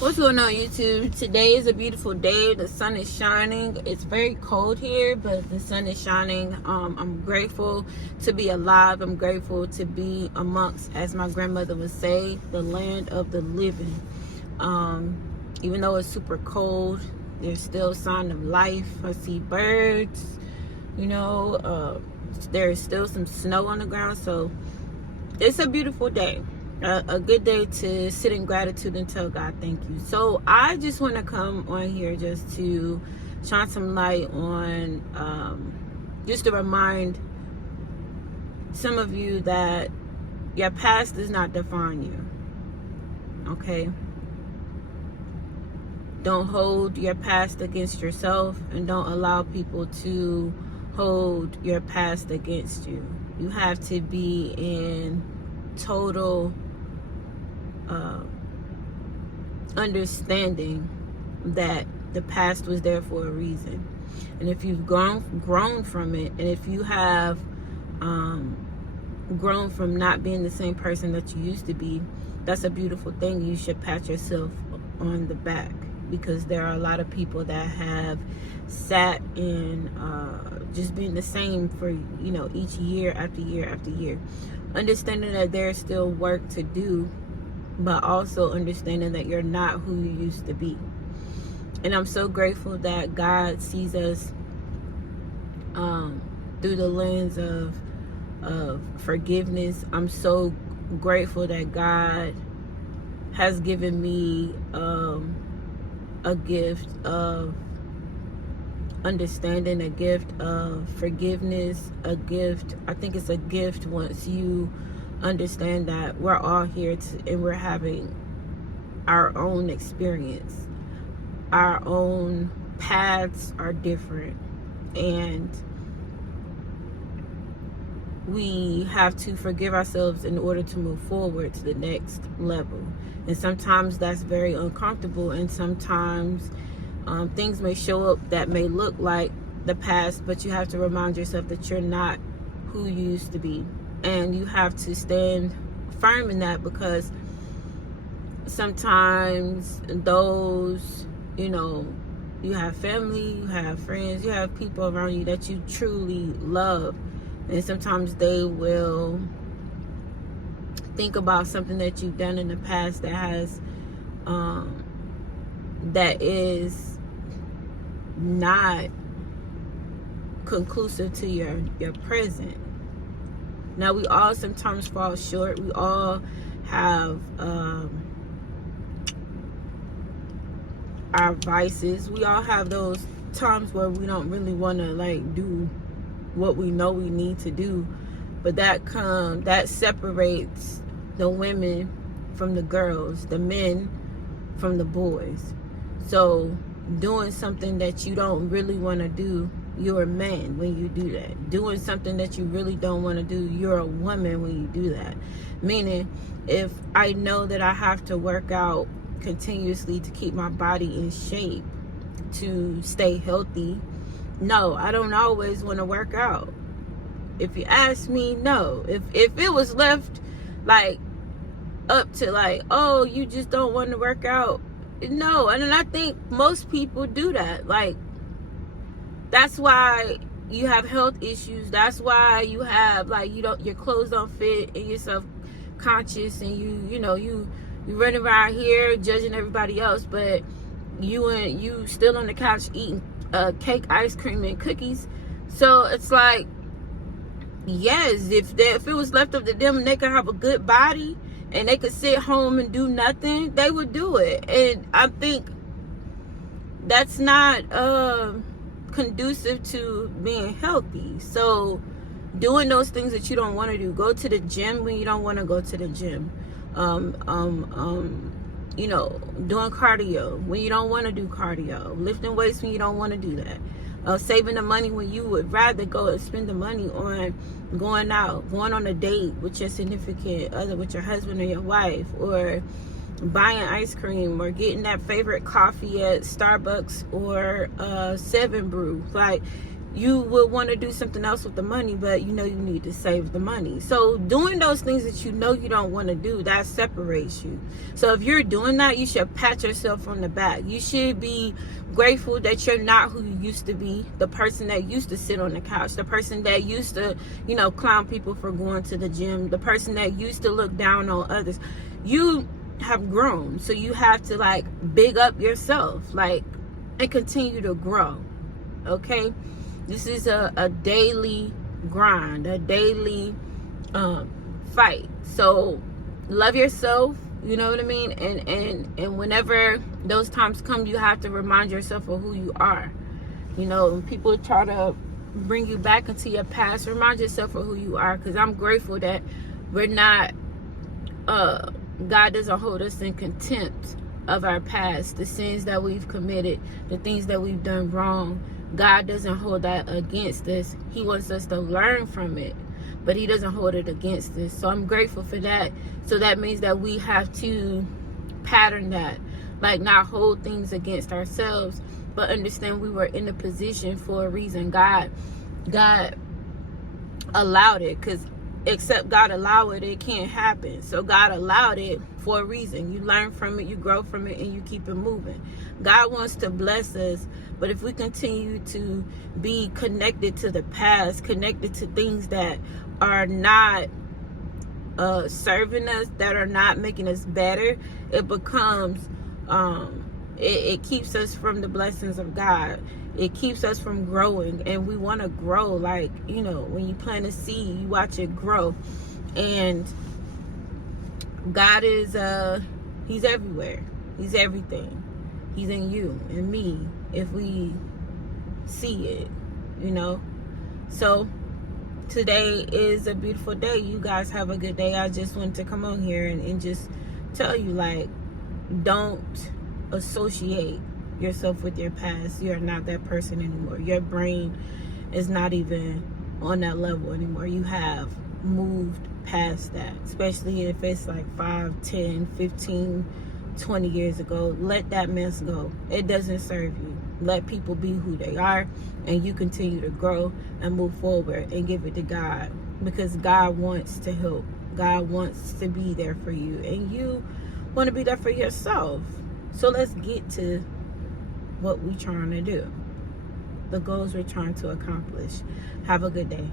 What's going on, YouTube? Today is a beautiful day. The sun is shining. It's very cold here, but the sun is shining. I'm grateful to be alive. I'm grateful to be amongst, as my grandmother would say, the land of the living. Even though it's super cold, there's still a sign of life. I see birds, there's still some snow on the ground, so it's a beautiful day. A good day to sit in gratitude and tell God thank you. So I just want to come on here just to shine some light on, just to remind some of you that your past does not define you. Okay? Don't hold your past against yourself, and don't allow people to hold your past against you. You have to be in total understanding that the past was there for a reason, and if you've grown from it, and if you have grown from not being the same person that you used to be, that's a beautiful thing. You should pat yourself on the back, because there are a lot of people that have sat in just being the same for each year after year after year, understanding that there's still work to do, but also understanding that you're not who you used to be. And I'm so grateful that God sees us through the lens of forgiveness. I'm so grateful that God has given me a gift of understanding, a gift of forgiveness, a gift. I think it's a gift once you understand that we're all here and we're having our own experience. Our own paths are different, and we have to forgive ourselves in order to move forward to the next level. And sometimes that's very uncomfortable, and sometimes things may show up that may look like the past, but you have to remind yourself that you're not who you used to be. And you have to stand firm in that, because sometimes those, you have family, you have friends, you have people around you that you truly love. And sometimes they will think about something that you've done in the past that has, that is not conclusive to your present. Now, we all sometimes fall short. We all have our vices. We all have those times where we don't really want to do what we know we need to do. But that separates the women from the girls, the men from the boys. So doing something that you don't really want to do, you're a man when you do that. Doing something that you really don't want to do, you're a woman when you do that. Meaning, if I know that I have to work out continuously to keep my body in shape, to stay healthy, no, I don't always want to work out. If you ask me, no. If it was left up to oh, you just don't want to work out, no. And I think most people do that. That's why you have health issues. That's why you have your clothes don't fit, and you're self-conscious, and you run around here judging everybody else, but you still on the couch eating cake, ice cream, and cookies. So it's yes, if it was left up to them and they could have a good body and they could sit home and do nothing, they would do it. And I think that's not conducive to being healthy. So doing those things that you don't want to do, go to the gym when you don't want to go to the gym, doing cardio when you don't want to do cardio, lifting weights when you don't want to do that, saving the money when you would rather go and spend the money on going out, going on a date with your significant other, with your husband or your wife, or buying ice cream, or getting that favorite coffee at Starbucks or 7 Brew. you would want to do something else with the money, but you know you need to save the money. So doing those things that you know you don't want to do, that separates you. So if you're doing that, you should pat yourself on the back. You should be grateful that you're not who you used to be, the person that used to sit on the couch, the person that used to, you know, clown people for going to the gym, the person that used to look down on others. You have grown, so you have to like big up yourself, like, and continue to grow. Okay, this is a daily grind, a daily fight. So love yourself, you know what I mean? And whenever those times come, you have to remind yourself of who you are. You know, when people try to bring you back into your past, remind yourself of who you are, because I'm grateful that we're not God doesn't hold us in contempt of our past, the sins that we've committed, the things that we've done wrong. God doesn't hold that against us. He wants us to learn from it, but he doesn't hold it against us. So I'm grateful for that. So that means that we have to pattern that, like not hold things against ourselves, but understand we were in a position for a reason. God allowed it, because except God allow it, it can't happen. So God allowed it for a reason. You learn from it, you grow from it, and you keep it moving. God wants to bless us, but if we continue to be connected to the past, connected to things that are not serving us, that are not making us better, it becomes it keeps us from the blessings of God. It keeps us from growing, and we want to grow. Like, you know, when you plant a seed, you watch it grow. And God is he's everywhere. He's everything. He's in you and me if we see it, you know. So today is a beautiful day. You guys have a good day. I just wanted to come on here and just tell you, like, don't associate yourself with your past. You're not that person anymore. Your brain is not even on that level anymore. You have moved past that, especially if it's like 5, 10, 15, 20 years ago. Let that mess go. It doesn't serve you. Let people be who they are, and you continue to grow and move forward and give it to God, because God wants to help. God wants to be there for you, and you want to be there for yourself. So let's get to what we're trying to do, the goals we're trying to accomplish. Have a good day.